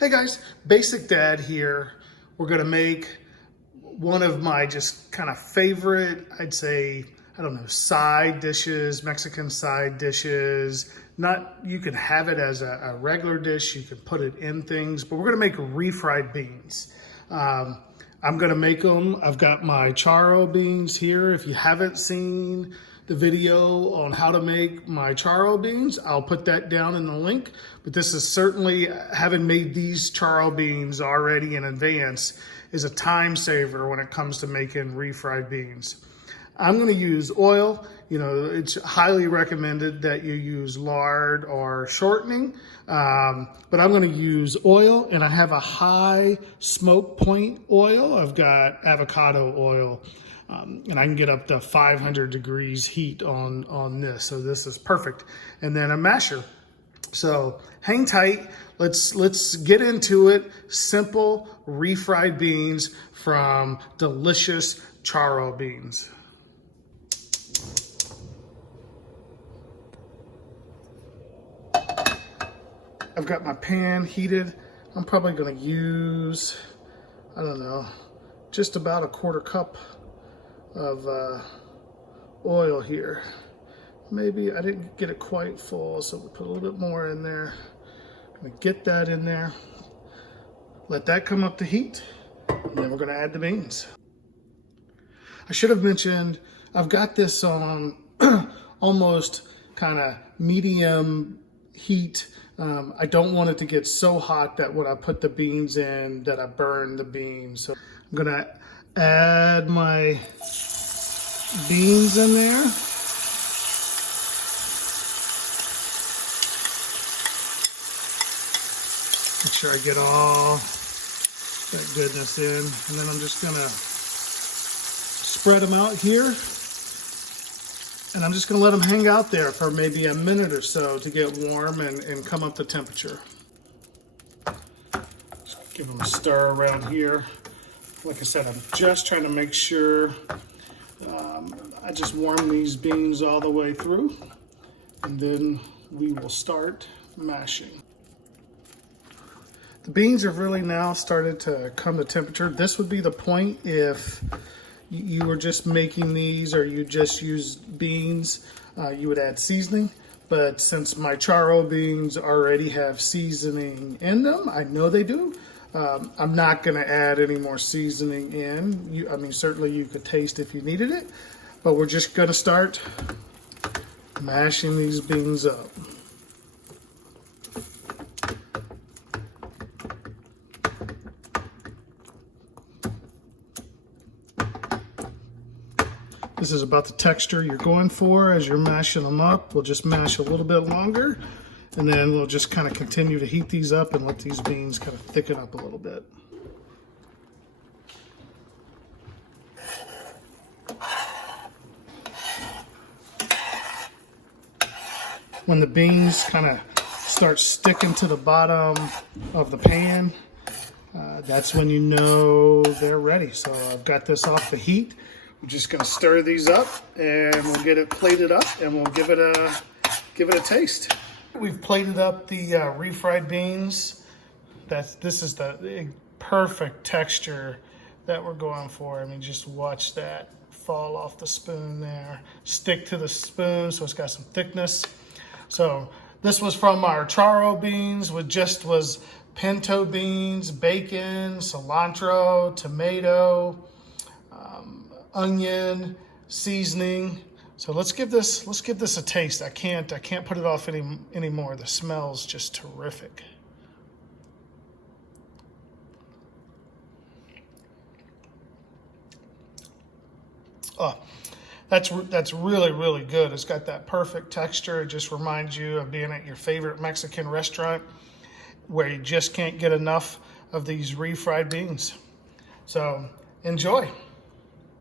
Hey guys, Basic Dad here. We're gonna make one of my just kind of favorite, I'd say, I don't know, side dishes, Mexican side dishes. Not, you can have it as a regular dish, you can put it in things, but we're gonna make refried beans. I'm gonna make them. I've got my Charro beans here. If you haven't seen the video on how to make my Charro beans, I'll put that down in the link. But this is certainly, having made these Charro beans already in advance, is a time saver when it comes to making refried beans. I'm gonna use oil. You know, it's highly recommended that you use lard or shortening, but I'm gonna use oil, and I have a high smoke point oil. I've got avocado oil, and I can get up to 500 degrees heat on this, so this is perfect. And then a masher. So hang tight, let's get into it. Simple refried beans from delicious Charro beans. I've got my pan heated. I'm probably gonna use, I don't know, just about a quarter cup of oil here. Maybe I didn't get it quite full, so we'll put a little bit more in there. I'm gonna get that in there. Let that come up to heat, and then we're gonna add the beans. I should have mentioned, I've got this on almost kind of medium heat. I don't want it to get so hot that when I put the beans in that I burn the beans. So I'm gonna add my beans in there. Make sure I get all that goodness in. And then I'm just gonna spread them out here. And I'm just gonna let them hang out there for maybe a minute or so to get warm and come up to temperature. Just give them a stir around here. Like I said, I'm just trying to make sure I just warm these beans all the way through, and then we will start mashing. The beans have really now started to come to temperature. This would be the point if you were just making these or you just use beans, you would add seasoning. But since my Charro beans already have seasoning in them, I know they do, I'm not gonna add any more seasoning in. I mean, certainly you could taste if you needed it, but we're just gonna start mashing these beans up. This is about the texture you're going for as you're mashing them up. We'll just mash a little bit longer, and then we'll just kind of continue to heat these up and let these beans kind of thicken up a little bit. When the beans kind of start sticking to the bottom of the pan, that's when you know they're ready. So I've got this off the heat. We're just gonna stir these up, and we'll get it plated up, and we'll give it a taste. We've plated up the refried beans. This is the perfect texture that we're going for. I mean, just watch that fall off the spoon there. Stick to the spoon so it's got some thickness. So this was from our Charro beans, which just was pinto beans, bacon, cilantro, tomato, onion, seasoning. So let's give this a taste. I can't put it off anymore. The smell's just terrific. Oh, that's really, really good. It's got that perfect texture. It just reminds you of being at your favorite Mexican restaurant where you just can't get enough of these refried beans. So enjoy.